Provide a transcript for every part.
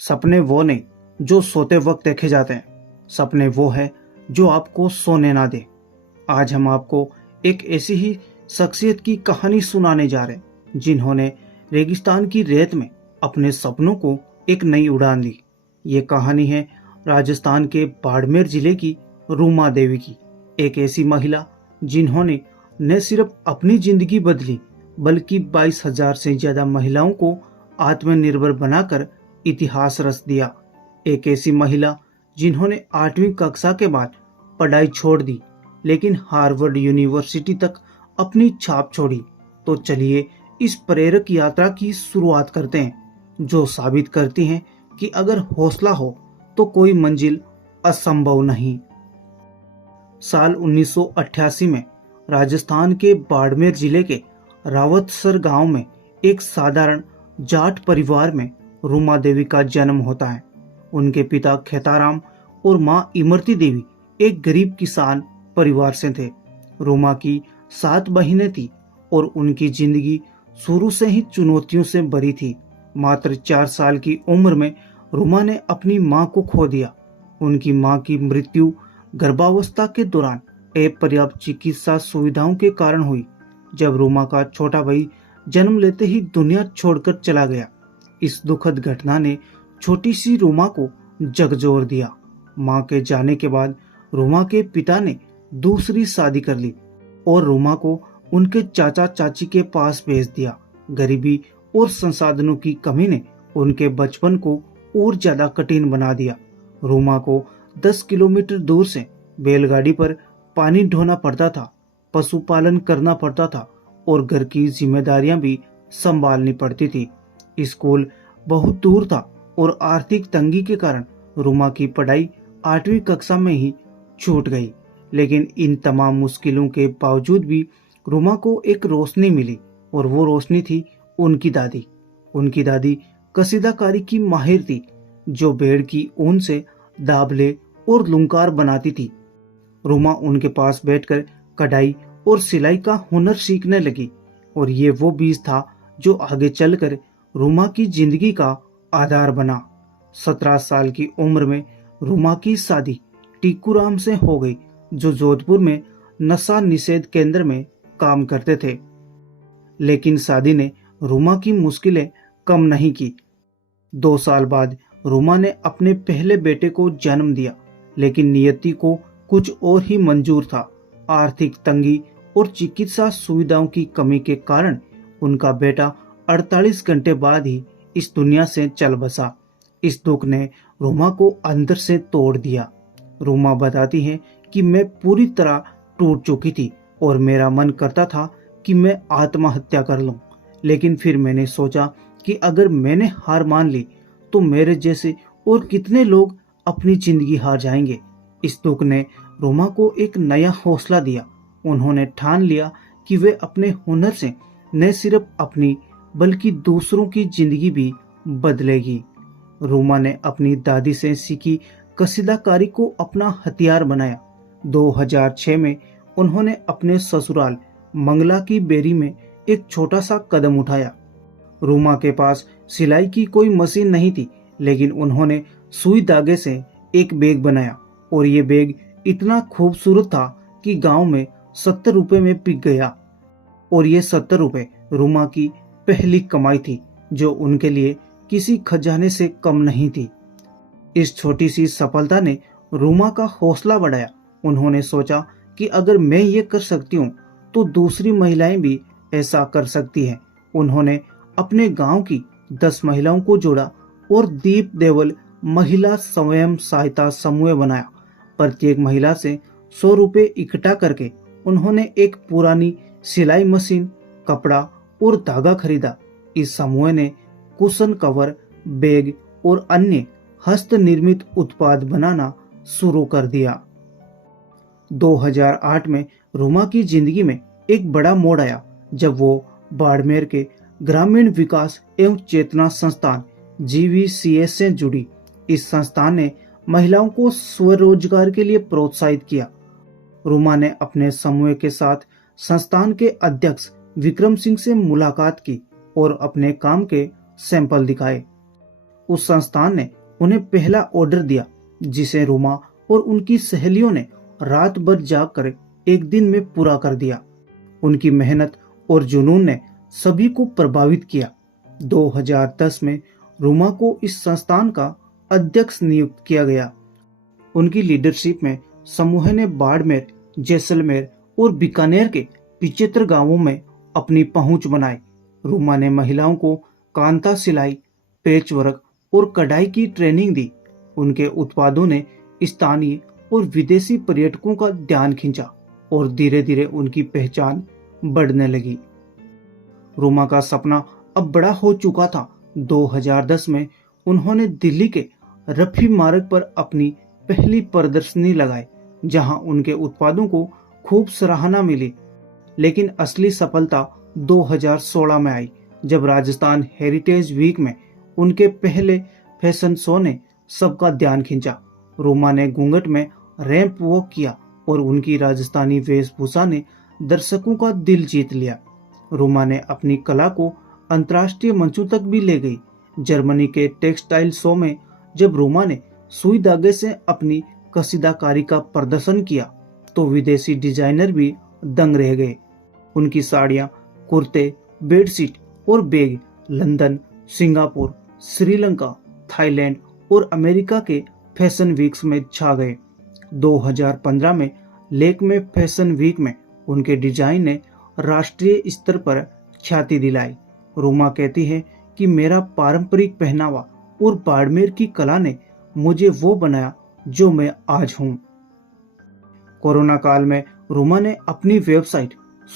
सपने वो नहीं जो सोते वक्त देखे जाते हैं। सपने वो है जो आपको सोने ना दे। आज हम आपको एक ऐसी ही शख्सियत की कहानी सुनाने जा रहे हैं जिन्होंने रेगिस्तान की रेत में अपने सपनों को एक नई उड़ान दी। ये कहानी है राजस्थान के बाड़मेर जिले की रूमा देवी की। एक ऐसी महिला जिन्होंने न सिर्फ अपनी जिंदगी बदली बल्कि 22,000 से ज्यादा महिलाओं को आत्मनिर्भर बनाकर इतिहास रच दिया। एक ऐसी महिला जिन्होंने 8वीं कक्षा के बाद पढ़ाई छोड़ दी लेकिन हार्वर्ड यूनिवर्सिटी तक अपनी छाप छोड़ी। तो चलिए इस प्रेरक यात्रा की शुरुआत करते हैं जो साबित करती है कि अगर हौसला हो तो कोई मंजिल असंभव नहीं। साल 1988 में राजस्थान के बाड़मेर जिले के रावतसर गांव में एक साधारण जाट परिवार में रूमा देवी का जन्म होता है। उनके पिता खेताराम और मां इमरती देवी एक गरीब किसान परिवार से थे। रूमा की 7 बहनें थी और उनकी जिंदगी शुरू से ही चुनौतियों से भरी थी। मात्र 4 साल की उम्र में रूमा ने अपनी मां को खो दिया। उनकी मां की मृत्यु गर्भावस्था के दौरान अपर्याप्त चिकित्सा सुविधाओं के कारण हुई। जब रूमा का छोटा भाई जन्म लेते ही दुनिया छोड़कर चला गया। इस दुखद घटना ने छोटी सी रूमा को झकझोर दिया। मां के जाने के बाद रूमा के पिता ने दूसरी शादी कर ली और रूमा को उनके चाचा चाची के पास भेज दिया। गरीबी और संसाधनों की कमी ने उनके बचपन को और ज्यादा कठिन बना दिया। रूमा को 10 किलोमीटर दूर से बैलगाड़ी पर पानी ढोना पड़ता था, पशुपालन करना पड़ता था और घर की जिम्मेदारियां भी संभालनी पड़ती थी। स्कूल बहुत दूर था और आर्थिक तंगी के कारण रूमा की पढ़ाई 8वीं कक्षा में ही छूट गई। लेकिन इन तमाम मुश्किलों के बावजूद भी रूमा को एक रोशनी मिली और वो रोशनी थी उनकी दादी। उनकी दादी कसीदाकारी की माहिर थी जो भेड़ की ऊन से दाबले और लुंकार बनाती थी। रूमा उनके पास बैठकर कढ़ाई और सिलाई का हुनर सीखने लगी और ये वो बीज था जो आगे चलकर रूमा की जिंदगी का आधार बना। 17 साल की उम्र में रूमा की शादी टीकूराम से हो गई जो जोधपुर में नशा निषेध केंद्र में काम करते थे। लेकिन शादी ने रूमा की मुश्किलें कम नहीं की। 2 साल बाद रूमा ने अपने पहले बेटे को जन्म दिया लेकिन नियति को कुछ और ही मंजूर था। आर्थिक तंगी और चिकित्सा सुविधाओं की कमी के कारण उनका बेटा 48 घंटे बाद ही इस दुनिया से चल बसा। इस दुख ने रूमा को अंदर से तोड़ दिया। रूमा बताती है कि मैं पूरी तरह टूट चुकी थी और मेरा मन करता था कि मैं आत्महत्या कर लूं। लेकिन फिर मैंने सोचा कि अगर मैंने हार मान ली तो मेरे जैसे और कितने लोग अपनी जिंदगी हार जाएंगे। इस दुख ने रूमा को एक नया हौसला दिया। उन्होंने ठान लिया कि वे अपने हुनर से न सिर्फ अपनी बल्कि दूसरों की जिंदगी भी बदलेगी। रूमा ने अपनी दादी से सीखी कसीदाकारी को अपना हथियार बनाया। 2006 में उन्होंने अपने ससुराल मंगला की बेरी में एक छोटा सा कदम उठाया। रूमा के पास सिलाई की कोई मशीन नहीं थी लेकिन उन्होंने सुई धागे से एक बैग बनाया और ये बैग इतना खूबसूरत था कि गांव में 70 रुपए में बिक गया। और ये 70 रुपए रूमा की पहली कमाई थी जो उनके लिए किसी खजाने से कम नहीं थी। इस छोटी सी सफलता ने रूमा का हौसला बढ़ाया। उन्होंने सोचा कि अगर मैं ये कर सकती हूँ तो दूसरी महिलाएं भी ऐसा कर सकती हैं। उन्होंने अपने गांव की 10 महिलाओं को जोड़ा और दीप देवल महिला स्वयं सहायता समूह बनाया। प्रत्येक महिला से 100 रुपए इकट्ठा करके उन्होंने एक पुरानी सिलाई मशीन, कपड़ा और धागा खरीदा। इस समूह ने कुशन कवर, बैग और अन्य हस्त निर्मित उत्पाद बनाना शुरू कर दिया। 2008 में रूमा की जिंदगी में एक बड़ा मोड़ आया जब वो बाड़मेर के ग्रामीण विकास एवं चेतना संस्थान GVCS से जुड़ी। इस संस्थान ने महिलाओं को स्वरोजगार के लिए प्रोत्साहित किया। रूमा ने अपने समूह के साथ संस्थान के अध्यक्ष विक्रम सिंह से मुलाकात की और अपने काम के सैंपल दिखाए। उस संस्थान ने उन्हें पहला ऑर्डर दिया, जिसे रूमा और उनकी सहेलियों ने रात भर जाग कर एक दिन में पूरा कर दिया। उनकी मेहनत और जुनून ने सभी को प्रभावित किया। 2010 में रूमा को इस संस्थान का अध्यक्ष नियुक्त किया गया। उनकी लीडरशिप में समूह ने बाड़मेर, जैसलमेर और बीकानेर के 75 गांवों में अपनी पहुंच बनाई। रूमा ने महिलाओं को कांता सिलाई, पेचवर्क और कढ़ाई की ट्रेनिंग दी। उनके उत्पादों ने स्थानीय और विदेशी पर्यटकों का ध्यान खींचा और धीरे धीरे उनकी पहचान बढ़ने लगी। रूमा का सपना अब बड़ा हो चुका था। 2010 में उन्होंने दिल्ली के रफी मार्ग पर अपनी पहली प्रदर्शनी लगाई, जहां उनके उत्पादों को खूब सराहना मिली। लेकिन असली सफलता 2016 में आई, जब राजस्थान हेरिटेज वीक में उनके पहले फैशन शो ने सबका ध्यान खींचा। रूमा ने घूंघट में रैंप वॉक किया और उनकी राजस्थानी वेशभूषा ने दर्शकों का दिल जीत लिया। रूमा ने अपनी कला को अंतर्राष्ट्रीय मंचों तक भी ले गई। जर्मनी के टेक्सटाइल शो में जब रूमा ने सुई धागे से अपनी कसीदाकारी का प्रदर्शन किया, तो विदेशी डिजाइनर भी दंग रह गए। उनकी साड़ियां, कुर्ते, बेडशीट और bag London, Singapore, Sri Lanka, Thailand और अमेरिका के फैशन वीक्स में छा गए। 2015 में लेकमे फैशन वीक में उनके डिजाइन ने राष्ट्रीय स्तर पर ख्याति दिलाई। रूमा कहती है कि मेरा पारंपरिक पहनावा और बाड़मेर की कला ने मुझे वो बनाया जो मैं आज हूं। कोरोना काल में रूमा ने अपनी वेबसाइट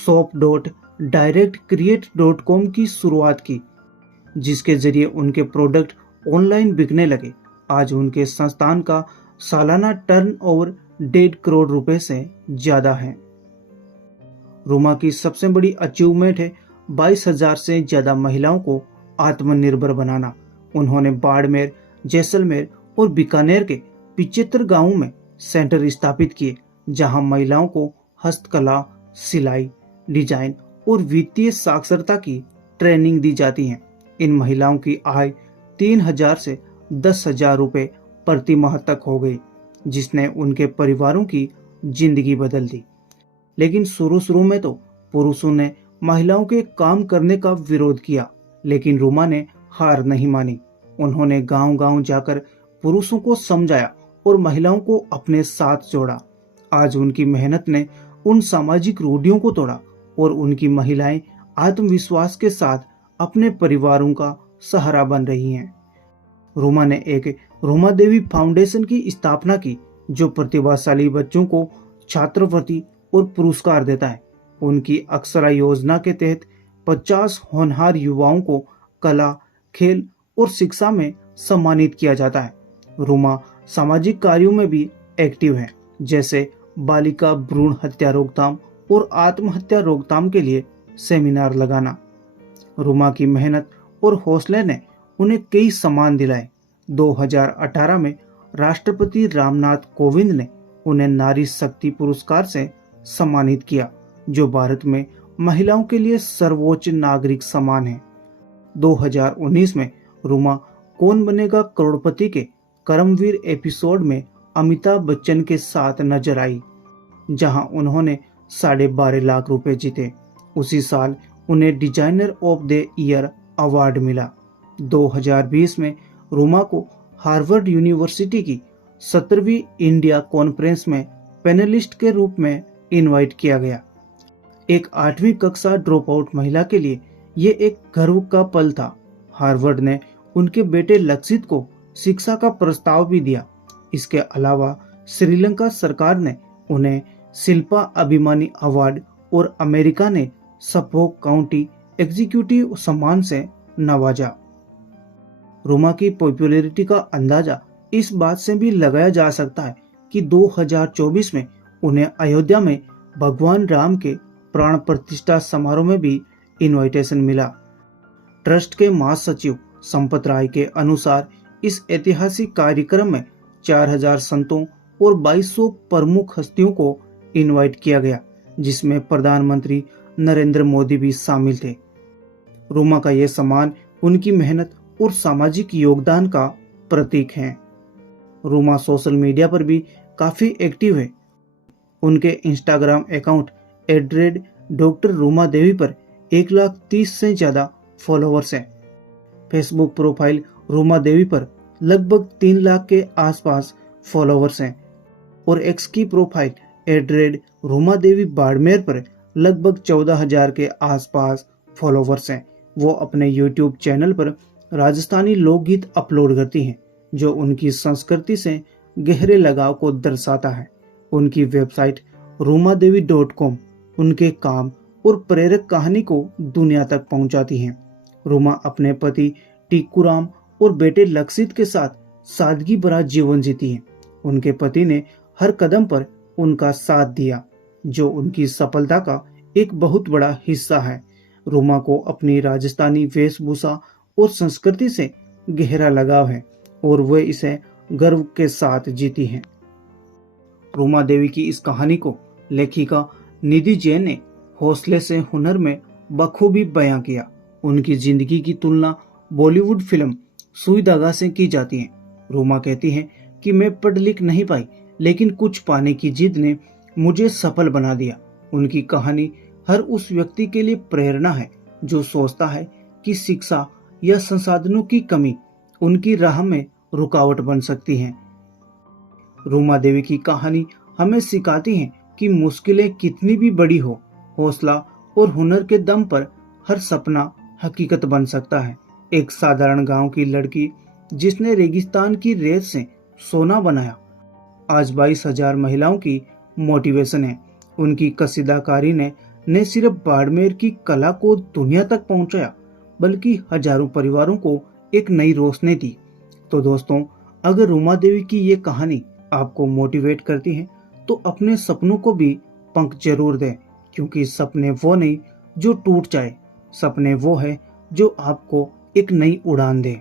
shop.directcreate.com की शुरुआत की, जिसके जरिए उनके प्रोडक्ट ऑनलाइन बिकने लगे। आज उनके संस्थान का सालाना टर्नओवर 1.5 करोड़ रुपए से ज्यादा है। रूमा की सबसे बड़ी अचीवमेंट है 22,000 से ज्यादा महिलाओं को आत्मनिर्भर बनाना। उन्होंने बाड़मेर, जैसलमेर और बीकानेर के 75 गांवों में सेंटर स्थापित किए, जहां महिलाओं को हस्तकला, सिलाई, डिजाइन और वित्तीय साक्षरता की ट्रेनिंग दी जाती है। इन महिलाओं की आय 3,000 से 10,000 रुपए प्रति माह तक हो गई, जिसने उनके परिवारों की जिंदगी बदल दी। लेकिन शुरू में तो पुरुषों ने महिलाओं के काम करने का विरोध किया, लेकिन रूमा ने हार नहीं मानी। उन्होंने गांव-गांव जाकर पुरुषों को समझाया और महिलाओं को अपने साथ जोड़ा। आज उनकी मेहनत ने उन सामाजिक रूढ़ियों को तोड़ा और उनकी महिलाएं आत्मविश्वास के साथ अपने परिवारों का सहारा बन रही हैं। रूमा ने एक रूमा देवी फाउंडेशन की स्थापना की, जो प्रतिभाशाली बच्चों को छात्रवृत्ति और पुरस्कार देता है। उनकी अक्षरा योजना के तहत 50 होनहार युवाओं को कला, खेल और शिक्षा में सम्मानित किया जाता है। रूमा सामाजिक कार्यों में भी एक्टिव है, जैसे बालिका भ्रूण हत्या रोकथाम और आत्महत्या रोकथाम के लिए सेमिनार लगाना। रूमा की मेहनत और हौसले ने उन्हें कई सम्मान दिलाए। 2018 में राष्ट्रपति रामनाथ कोविंद ने उन्हें नारी शक्ति पुरस्कार से सम्मानित किया, जो भारत में महिलाओं के लिए सर्वोच्च नागरिक सम्मान है। 2019 में रूमा कौन बनेगा करोड़पति के कर्मवीर एपिसोड में अमिताभ बच्चन के साथ नजर आई, जहां उन्होंने 12.5 लाख रुपए जीते। उसी साल उन्हें designer of the year award मिला। 2020 में रूमा को हार्वर्ड यूनिवर्सिटी की 17वीं इंडिया कॉन्फ्रेंस में पैनलिस्ट के रूप में इनवाइट किया गया। एक 8वीं कक्षा ड्रॉप आउट महिला के लिए ये एक गर्व का पल था। हार्वर्ड ने उनके बेटे लक्षित को शिक्षा का प्रस्ताव भी दिया। इसके अलावा श्रीलंका सरकार ने उन्हें शिल्पा अभिमानी अवार्ड और अमेरिका ने सफोक काउंटी एग्जीक्यूटिव सम्मान से नवाजा। रूमा की पॉपुलैरिटी का अंदाजा इस बात से भी लगाया जा सकता है कि 2024 में उन्हें अयोध्या में भगवान राम के प्राण प्रतिष्ठा समारोह में भी इनविटेशन मिला। ट्रस्ट के महासचिव संपत राय के अनुसार इस ऐतिहासिक कार्यक्रम में 4,000 संतों और 2,200 प्रमुख हस्तियों को इनवाइट किया गया, जिसमें प्रधानमंत्री नरेंद्र मोदी भी शामिल थे। रूमा का यह सम्मान उनकी मेहनत और सामाजिक योगदान का प्रतीक हैं। रूमा सोशल मीडिया पर भी काफी एक्टिव है। उनके Instagram account doctor Ruma Devi पर 1,30,000 से ज्यादा फॉलोवर्स हैं। फेसबुक प्रोफाइल रूमा देवी पर लगभग 3 लाख के आसपास फॉलोवर्स हैं और एक्स की प्रोफाइल रूमा देवी बाड़मेर पर लगभग 14,000 के आसपास फॉलोवर्स हैं। वो अपने यूट्यूब चैनल पर राजस्थानी लोकगीत अपलोड करती हैं जो उनकी संस्कृति से गहरे लगाव को दर्शाता है। उनकी वेबसाइट rumadevi.com उनके काम और प्रेरक कहानी को दुनिया तक पहुंचाती हैं। रूमा अपने पति टीकूराम और बेटे लक्षित के साथ सादगी भरा जीवन जीती हैं। उनके पति ने हर कदम पर उनका साथ दिया, जो उनकी सफलता का एक बहुत बड़ा हिस्सा है। रूमा को अपनी राजस्थानी वेशभूषा और संस्कृति से गहरा लगाव है और वे इसे गर्व के साथ जीती हैं। रूमा देवी की इस कहानी को लेखिका निधि जैन ने हौसले से हुनर में बखूबी बयां किया। उनकी जिंदगी की तुलना बॉलीवुड फिल्म सुई धागा से की जाती है। रूमा कहती हैं कि मैं पढ़ लिख नहीं पाई, लेकिन कुछ पाने की जिद ने मुझे सफल बना दिया। उनकी कहानी हर उस व्यक्ति के लिए प्रेरणा है जो सोचता है कि शिक्षा या संसाधनों की कमी उनकी राह में रुकावट बन सकती है। रूमा देवी की कहानी हमें सिखाती है कि मुश्किलें कितनी भी बड़ी हो, हौसला और हुनर के दम पर हर सपना हकीकत बन सकता है। एक साधारण गांव की लड़की जिसने रेगिस्तान की रेत से सोना बनाया, आज 22,000 महिलाओं की मोटिवेशन है। उनकी कसीदाकारी ने न सिर्फ बाड़मेर की कला को दुनिया तक पहुंचाया, बल्कि हजारों परिवारों को एक नई रोशनी दी। तो दोस्तों, अगर रूमा देवी की ये कहानी आपको मोटिवेट करती है तो अपने सपनों को भी पंख जरूर दें, क्योंकि सपने वो नहीं जो टूट जाए, सपने वो है जो आपको एक नई उड़ान दे।